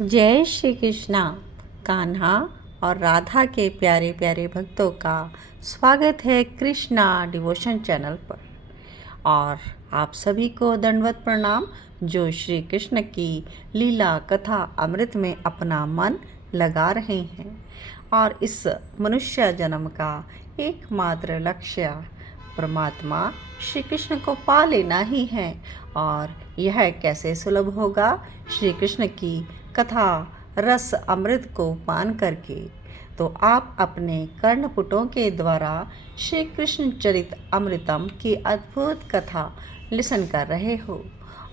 जय श्री कृष्णा। कान्हा और राधा के प्यारे प्यारे भक्तों का स्वागत है कृष्णा डिवोशन चैनल पर। और आप सभी को दंडवत प्रणाम जो श्री कृष्ण की लीला कथा अमृत में अपना मन लगा रहे हैं और इस मनुष्य जन्म का एकमात्र लक्ष्य परमात्मा श्री कृष्ण को पा लेना ही है। और यह कैसे सुलभ होगा? श्री कृष्ण की कथा रस अमृत को पान करके। तो आप अपने कर्णपुटों के द्वारा श्री कृष्ण चरित अमृतम की अद्भुत कथा लिसन कर रहे हो।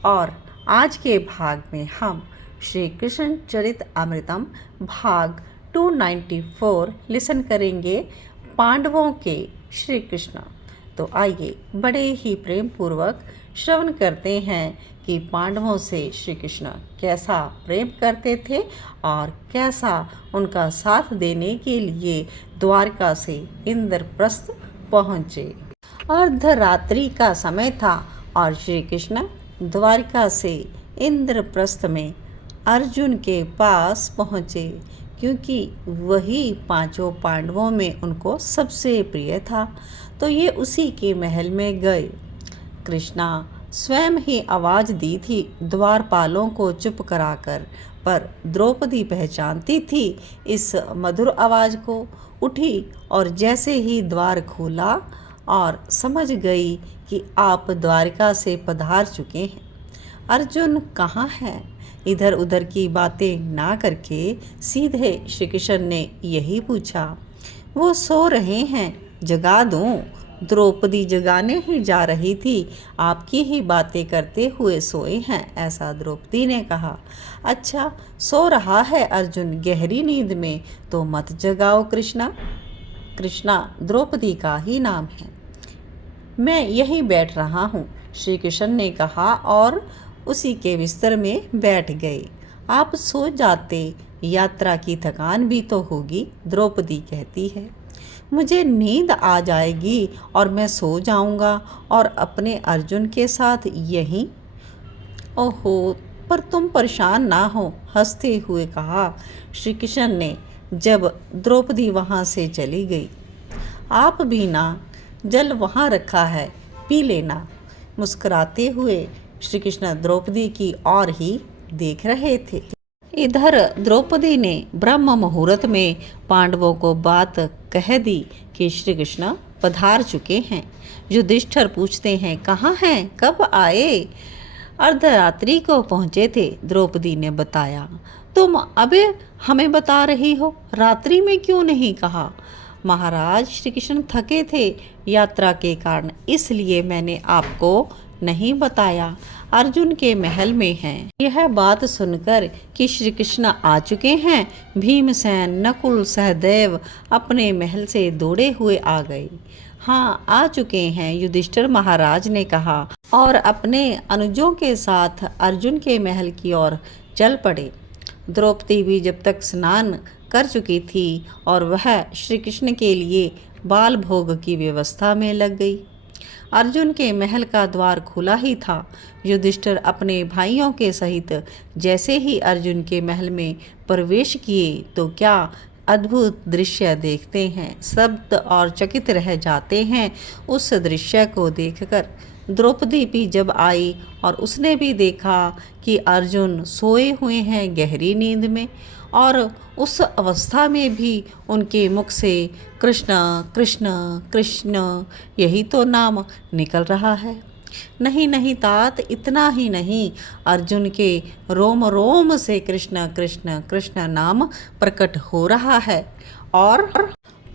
और आज के भाग में हम श्री कृष्ण चरित अमृतम भाग 294 लिसन करेंगे, पांडवों के श्री कृष्ण। तो आइए बड़े ही प्रेम पूर्वक श्रवण करते हैं कि पांडवों से श्री कृष्ण कैसा प्रेम करते थे और कैसा उनका साथ देने के लिए द्वारका से इंद्रप्रस्थ पहुँचे। अर्धरात्रि का समय था और श्री कृष्ण द्वारका से इंद्रप्रस्थ में अर्जुन के पास पहुँचे, क्योंकि वही पांचों पांडवों में उनको सबसे प्रिय था। तो ये उसी के महल में गए। कृष्णा स्वयं ही आवाज़ दी थी द्वारपालों को चुप कराकर, पर द्रौपदी पहचानती थी इस मधुर आवाज़ को। उठी और जैसे ही द्वार खोला और समझ गई कि आप द्वारका से पधार चुके हैं। अर्जुन कहाँ है? इधर उधर की बातें ना करके सीधे श्री कृष्ण ने यही पूछा। वो सो रहे हैं, जगा दूं? द्रौपदी जगाने ही जा रही थी, आपकी ही बातें करते हुए सोए हैं, ऐसा द्रौपदी ने कहा। अच्छा, सो रहा है अर्जुन गहरी नींद में, तो मत जगाओ कृष्णा। कृष्णा द्रौपदी का ही नाम है। मैं यहीं बैठ रहा हूँ, श्री कृष्ण ने कहा और उसी के बिस्तर में बैठ गए। आप सो जाते, यात्रा की थकान भी तो होगी, द्रौपदी कहती है। मुझे नींद आ जाएगी और मैं सो जाऊंगा और अपने अर्जुन के साथ यहीं। ओहो, पर तुम परेशान ना हो, हंसते हुए कहा श्री कृष्ण ने जब द्रौपदी वहाँ से चली गई। आप भी ना, जल वहाँ रखा है, पी लेना। मुस्कुराते हुए श्री कृष्ण द्रौपदी की ओर ही देख रहे थे। इधर द्रौपदी ने ब्रह्म मुहूर्त में पांडवों को बात कह दी कि श्री कृष्ण पधार चुके हैं। युधिष्ठिर पूछते हैं, कहाँ हैं, कब आए? अर्धरात्रि को पहुँचे थे, द्रौपदी ने बताया। तुम अबे हमें बता रही हो, रात्रि में क्यों नहीं कहा? महाराज, श्री कृष्ण थके थे यात्रा के कारण, इसलिए मैंने आपको नहीं बताया। अर्जुन के महल में हैं। यह बात सुनकर कि श्री कृष्ण आ चुके हैं, भीमसेन, नकुल, सहदेव अपने महल से दौड़े हुए आ गए। हाँ, आ चुके हैं, युधिष्ठिर महाराज ने कहा और अपने अनुजों के साथ अर्जुन के महल की ओर चल पड़े। द्रौपदी भी जब तक स्नान कर चुकी थी और वह श्री कृष्ण के लिए बाल भोग की व्यवस्था में लग गई। अर्जुन के महल का द्वार खुला ही था। युधिष्ठिर अपने भाइयों के सहित जैसे ही अर्जुन के महल में प्रवेश किए तो क्या अद्भुत दृश्य देखते हैं, स्तब्ध और चकित रह जाते हैं उस दृश्य को देखकर। द्रौपदी भी जब आई और उसने भी देखा कि अर्जुन सोए हुए हैं गहरी नींद में, और उस अवस्था में भी उनके मुख से कृष्ण कृष्ण कृष्ण यही तो नाम निकल रहा है। नहीं नहीं तात, इतना ही नहीं, अर्जुन के रोम रोम से कृष्ण कृष्ण कृष्ण नाम प्रकट हो रहा है। और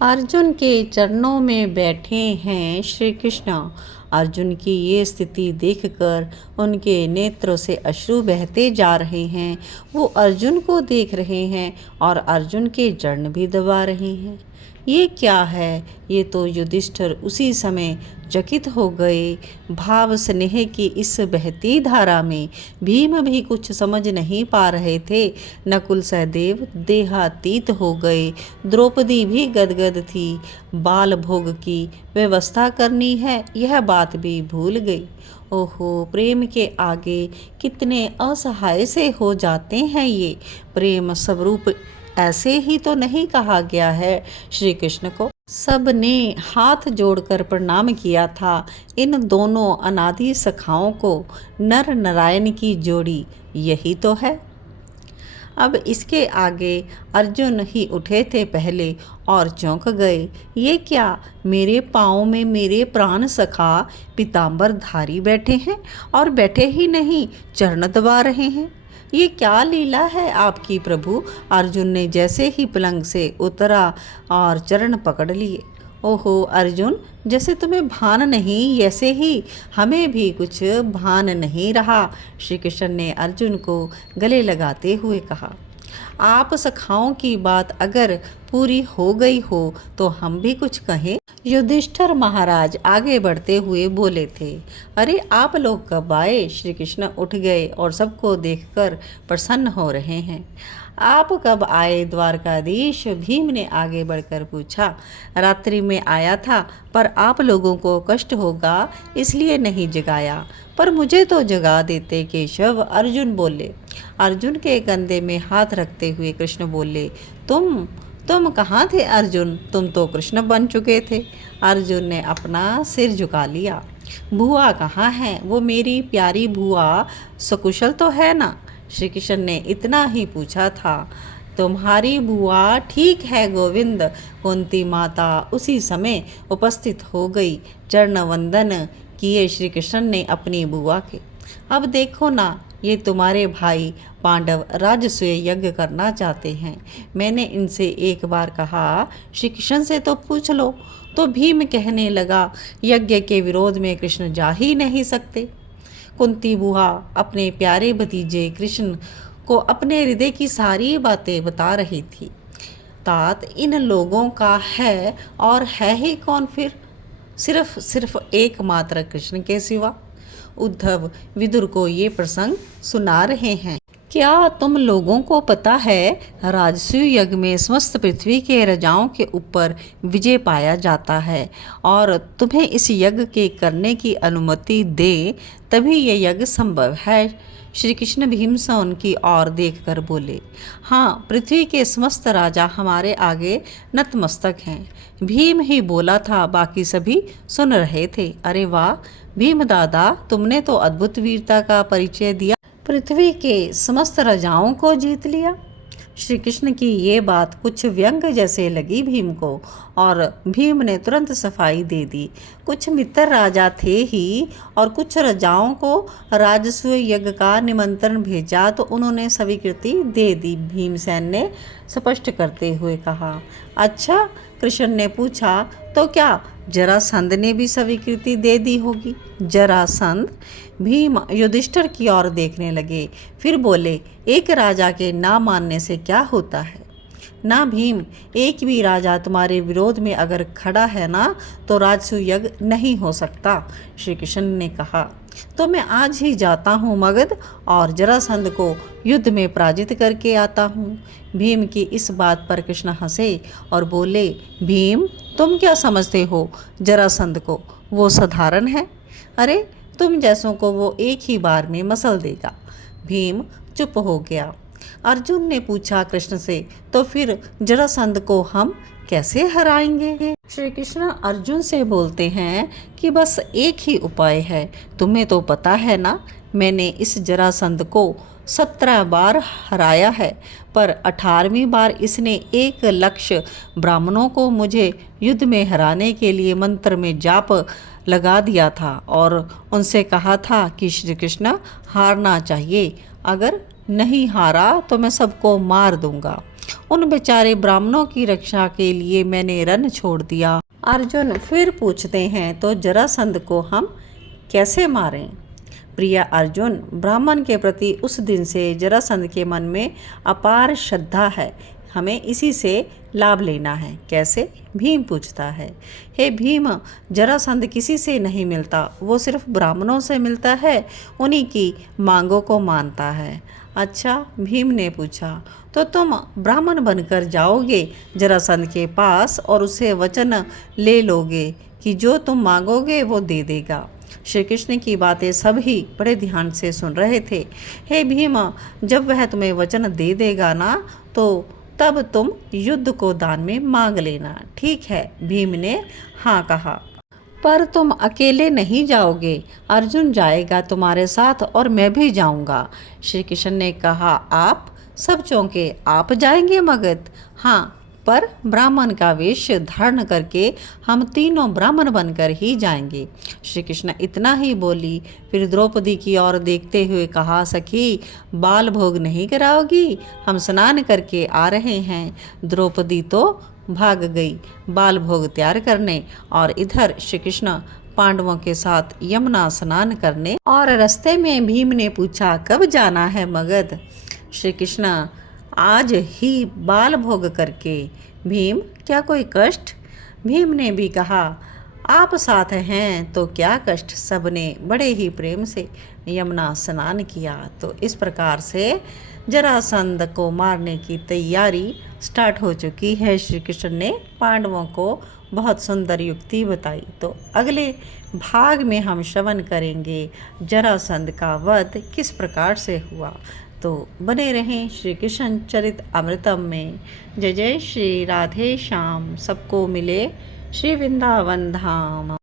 अर्जुन के चरणों में बैठे हैं श्री कृष्ण। अर्जुन की ये स्थिति देखकर उनके नेत्रों से अश्रु बहते जा रहे हैं। वो अर्जुन को देख रहे हैं और अर्जुन के चरण भी दबा रहे हैं। ये क्या है? ये तो युधिष्ठिर उसी समय चकित हो गए। भाव स्नेह की इस बहती धारा में भीम भी कुछ समझ नहीं पा रहे थे। नकुल सहदेव देहातीत हो गए। द्रौपदी भी गदगद थी। बाल भोग की व्यवस्था करनी है, यह बात बात भी भूल गई। ओहो, प्रेम के आगे कितने असहाय से हो जाते हैं ये। प्रेम स्वरूप ऐसे ही तो नहीं कहा गया है श्री कृष्ण को। सब ने हाथ जोड़कर प्रणाम किया था इन दोनों अनादि सखाओं को। नर नारायण की जोड़ी यही तो है। अब इसके आगे अर्जुन ही उठे थे पहले और चौंक गए। ये क्या, मेरे पाँव में मेरे प्राण सखा पीताम्बरधारी बैठे हैं, और बैठे ही नहीं चरण दबा रहे हैं। ये क्या लीला है आपकी प्रभु। अर्जुन ने जैसे ही पलंग से उतरा और चरण पकड़ लिए। ओहो अर्जुन, जैसे तुम्हें भान नहीं, ऐसे ही हमें भी कुछ भान नहीं रहा। श्री कृष्ण ने अर्जुन को गले लगाते हुए कहा, आप सखाओं की बात अगर पूरी हो गई हो तो हम भी कुछ कहें। युधिष्ठिर महाराज आगे बढ़ते हुए बोले थे, अरे आप लोग कब आए। श्री कृष्ण उठ गए और सबको देखकर प्रसन्न हो रहे हैं। आप कब आए द्वारकाधीश। भीम ने आगे बढ़कर पूछा। रात्रि में आया था, पर आप लोगों को कष्ट होगा इसलिए नहीं जगाया, पर मुझे तो जगा देते केशव। अर्जुन बोले। अर्जुन के कंधे में हाथ रखते हुए कृष्ण बोले, तुम कहाँ थे अर्जुन, तुम तो कृष्ण बन चुके थे। अर्जुन ने अपना सिर झुका लिया। बुआ कहाँ है, वो मेरी प्यारी बुआ सकुशल तो है ना। श्री कृष्ण ने इतना ही पूछा था। तुम्हारी बुआ ठीक है गोविंद। कुंती माता उसी समय उपस्थित हो गई। चरण वंदन किए श्री कृष्ण ने अपनी बुआ के। अब देखो ना, ये तुम्हारे भाई पांडव राजसूय यज्ञ करना चाहते हैं। मैंने इनसे एक बार कहा श्री कृष्ण से तो पूछ लो, तो भीम कहने लगा यज्ञ के विरोध में कृष्ण जा ही नहीं सकते। कुंती बुआ अपने प्यारे भतीजे कृष्ण को अपने हृदय की सारी बातें बता रही थी। तात इन लोगों का है, और है ही कौन फिर, सिर्फ एकमात्र कृष्ण के सिवा। उद्धव विदुर को ये प्रसंग सुना रहे हैं। क्या तुम लोगों को पता है, राजसूय यज्ञ में समस्त पृथ्वी के राजाओं के ऊपर विजय पाया जाता है, और तुम्हें इस यज्ञ के करने की अनुमति दे तभी ये यज्ञ संभव है। श्री कृष्ण भीम से उनकी ओर देखकर बोले, हाँ, पृथ्वी के समस्त राजा हमारे आगे नतमस्तक हैं। भीम ही बोला था, बाकी सभी सुन रहे थे। अरे वाह भीम दादा, तुमने तो अद्भुत वीरता का परिचय दिया, पृथ्वी के समस्त राजाओं को जीत लिया। श्री कृष्ण की ये बात कुछ व्यंग जैसे लगी भीम को, और भीम ने तुरंत सफाई दे दी। कुछ मित्र राजा थे ही, और कुछ राजाओं को राजसूय यज्ञ का निमंत्रण भेजा तो उन्होंने स्वीकृति दे दी। भीमसेन ने स्पष्ट करते हुए कहा। अच्छा, कृष्ण ने पूछा, तो क्या जरासंध ने भी स्वीकृति दे दी होगी। जरासंध। भीम युधिष्ठिर की ओर देखने लगे, फिर बोले, एक राजा के ना मानने से क्या होता है। ना भीम, एक भी राजा तुम्हारे विरोध में अगर खड़ा है ना, तो राजसूय यज्ञ नहीं हो सकता। श्री कृष्ण ने कहा, तो मैं आज ही जाता हूँ मगध, और जरासंध को युद्ध में पराजित करके आता हूँ। भीम की इस बात पर कृष्ण हंसे और बोले, भीम, तुम क्या समझते हो जरासंध को, वो साधारण है। अरे तुम जैसों को वो एक ही बार में मसल देगा। भीम चुप हो गया। अर्जुन ने पूछा कृष्ण से, तो फिर जरासंध को हम कैसे हराएंगे। श्री कृष्ण अर्जुन से बोलते हैं कि बस एक ही उपाय है। तुम्हें तो पता है ना, मैंने इस जरासंध को 17 बार हराया है, पर 18वीं बार इसने 1 लक्ष ब्राह्मणों को मुझे युद्ध में हराने के लिए मंत्र में जाप लगा दिया था, और उनसे कहा था कि श्री कृष्ण हारना चाहिए, अगर नहीं हारा तो मैं सबको मार दूंगा। उन बेचारे ब्राह्मणों की रक्षा के लिए मैंने रण छोड़ दिया। अर्जुन फिर पूछते हैं, तो जरासंध को हम कैसे मारें। प्रिय अर्जुन, ब्राह्मण के प्रति उस दिन से जरासंध के मन में अपार श्रद्धा है। हमें इसी से लाभ लेना है। कैसे, भीम पूछता है। हे भीम, जरासंध किसी से नहीं मिलता, वो सिर्फ ब्राह्मणों से मिलता है, उन्हीं की मांगों को मानता है। अच्छा, भीम ने पूछा, तो तुम ब्राह्मण बनकर जाओगे जरासंध के पास और उससे वचन ले लोगे कि जो तुम मांगोगे वो दे देगा। श्री कृष्ण की बातें सभी बड़े ध्यान से सुन रहे थे। हे भीम, जब वह तुम्हें वचन दे देगा ना, तो तब तुम युद्ध को दान में मांग लेना। ठीक है, भीम ने हाँ कहा। पर तुम अकेले नहीं जाओगे, अर्जुन जाएगा तुम्हारे साथ और मैं भी जाऊंगा। श्री कृष्ण ने कहा, आप सब चौंके, आप जाएंगे मगध? हाँ, पर ब्राह्मण का वेश धारण करके हम तीनों ब्राह्मण बनकर ही जाएंगे। श्री कृष्ण इतना ही बोली, फिर द्रौपदी की ओर देखते हुए कहा, सखी, बाल भोग नहीं कराओगी? हम स्नान करके आ रहे हैं। द्रौपदी तो भाग गई बाल भोग तैयार करने, और इधर श्री कृष्ण पांडवों के साथ यमुना स्नान करने। और रास्ते में भीम ने पूछा, कब जाना है मगध? श्री कृष्ण, आज ही बाल भोग करके। भीम, क्या कोई कष्ट? भीम ने भी कहा, आप साथ हैं तो क्या कष्ट। सबने बड़े ही प्रेम से यमुना स्नान किया। तो इस प्रकार से जरासंध को मारने की तैयारी स्टार्ट हो चुकी है। श्री कृष्ण ने पांडवों को बहुत सुंदर युक्ति बताई। तो अगले भाग में हम श्रवण करेंगे जरासंध का वध किस प्रकार से हुआ। तो बने रहें श्री कृष्ण चरित अमृतम में। जय जय श्री राधे श्याम। सबको मिले श्री वृंदावन धाम।